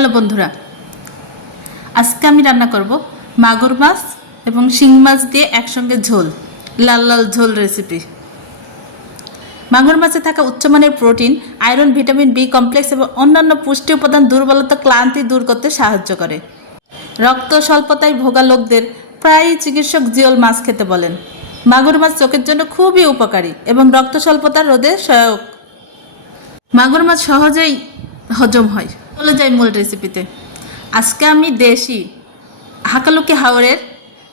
Hello বন্ধুরা, আজকে আমি রান্না করব মাগুর মাছ এবং শিং মাছ দিয়ে একসঙ্গে ঝোল, লাল লাল ঝোল রেসিপি মাগুর মাছে থাকা উচ্চমানের protein iron vitamin B complex এবং অন্যান্য পুষ্টি উপাদান দুর্বলতা, ক্লান্তি দূর করতে সাহায্য করে। রক্ত, স্বল্পতায় ভোগা লোকদের প্রায়ই চিকিৎসক জিওল মাছ খেতে বলেন। মাগুর মাছ চোখের জন্য খুবই উপকারী এবং রক্ত স্বল্পতা রোধে সহায়ক। মাগুর মাছ সহজেই হজম হয়। চলে যাই মূল রেসিপিতে আজকে আমি দেশি হাকালুকি হাওড়ের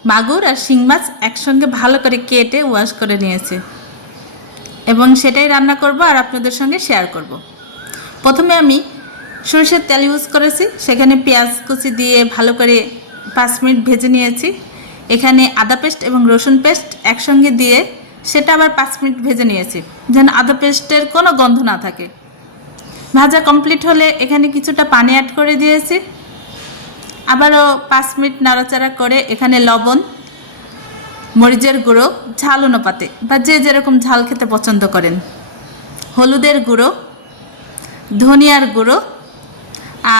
মাগুর আর শিং মাছ একসঙ্গে ভালো করে কেটে ওয়াশ করে নিয়েছি। এবং সেটাই রান্না করব আর আপনাদের সঙ্গে শেয়ার করব। প্রথমে আমি সরষের তেল ইউজ করেছি, সেখানে পেঁয়াজ কুচি দিয়ে ভালো করে পাঁচ মিনিট ভেজে নিয়েছি। এখানে আদা পেস্ট এবং রসুন পেস্ট একসঙ্গে দিয়ে সেটা আবার পাঁচ মিনিট ভেজে নিয়েছি, যেন আদা পেস্টের কোনো গন্ধ না থাকে। ভাজা কমপ্লিট হলে এখানে কিছুটা পানি অ্যাড করে দিয়েছি। আবারও পাঁচ মিনিট নাড়াচাড়া করে এখানে লবণ, মরিচের গুঁড়ো, ঝাল অনুপাতে বা যে যেরকম ঝাল খেতে পছন্দ করেন। হলুদের গুঁড়ো, ধনিয়ার গুঁড়ো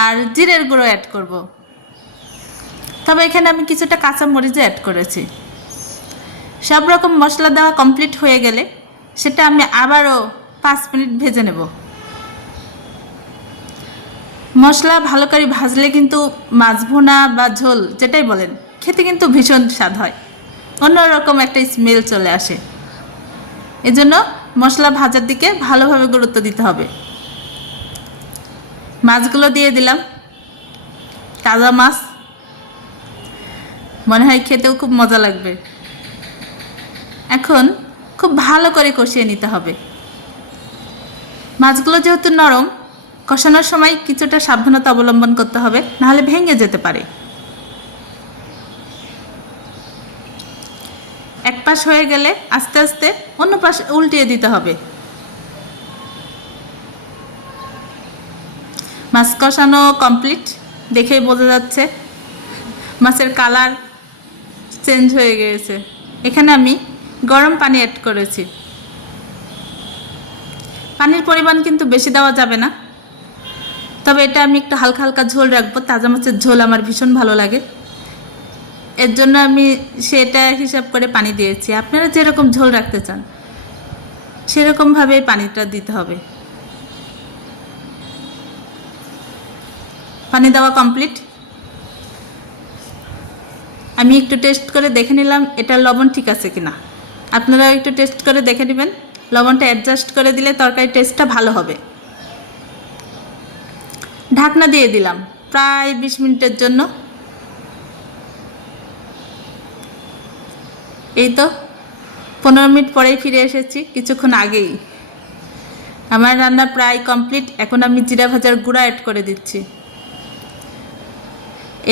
আর জিরের গুঁড়ো অ্যাড করব। তবে এখানে আমি কিছুটা কাঁচা মরিচও অ্যাড করেছি। সব রকম মশলা দেওয়া কমপ্লিট হয়ে গেলে সেটা আমি আবারও পাঁচ মিনিট ভেজে নেব। মশলা ভালো করে ভাজলে কিন্তু মাছ ভুনা বা ঝোল যেটাই বলেন, খেতে কিন্তু ভীষণ স্বাদ হয়। অন্যরকম একটা স্মেল চলে আসে। এজন্য মশলা ভাজার দিকে ভালোভাবে গুরুত্ব দিতে হবে। মাছগুলো দিয়ে দিলাম। তাজা মাছ। মনে হয় খেতেও খুব মজা লাগবে। এখন খুব ভালো করে কষিয়ে নিতে হবে। মাছগুলো যেহেতু নরম কষানোর সময় কিছুটা সাবধানতা অবলম্বন করতে হবে, নাহলে ভেঙে যেতে পারে। এক পাশ হয়ে গেলে আস্তে আস্তে অন্য পাশ উল্টিয়ে দিতে হবে। মাছ কষানো কমপ্লিট, দেখেই বোঝা যাচ্ছে মাছের কালার চেঞ্জ হয়ে গিয়েছে। এখানে আমি গরম পানি অ্যাড করেছি। পানির পরিমাণ কিন্তু বেশি দেওয়া যাবে না। তবে এটা আমি একটু হালকা হালকা ঝোল রাখব, তাজা মাছের ঝোল আমার ভীষণ ভালো লাগে। এর জন্য আমি সেটা হিসাব করে পানি দিয়েছি। আপনারা যেরকম ঝোল রাখতে চান, সেরকমভাবে পানিটা দিতে হবে। পানি দেওয়া কমপ্লিট। আমি একটু টেস্ট করে দেখে নিলাম, এটা লবণ ঠিক আছে কিনা। আপনারা একটু টেস্ট করে দেখে নেবেন। লবণটা অ্যাডজাস্ট করে দিলে তরকারি টেস্টটা ভালো হবে। ঢাকনা দিয়ে দিলাম, প্রায় বিশ মিনিটের জন্য। এই তো, পনেরো মিনিট পরেই ফিরে এসেছি, কিছুক্ষণ আগেই। আমার রান্না প্রায় কমপ্লিট, এখন আমি জিরা ভাজার গুঁড়া অ্যাড করে দিচ্ছি।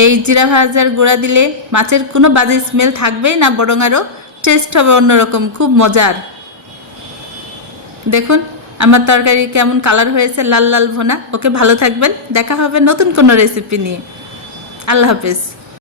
এই জিরা ভাজার গুঁড়া দিলে মাছের কোনো বাজে স্মেল থাকবেই না, বরং আরও টেস্ট হবে অন্যরকম, খুব মজার। দেখুন। আমার তরকারি কেমন কালার হয়েছে, লাল লাল ভোনা। ওকে ভালো থাকবেন। দেখা হবে নতুন কোনো রেসিপি নিয়ে। আল্লাহ হাফেজ।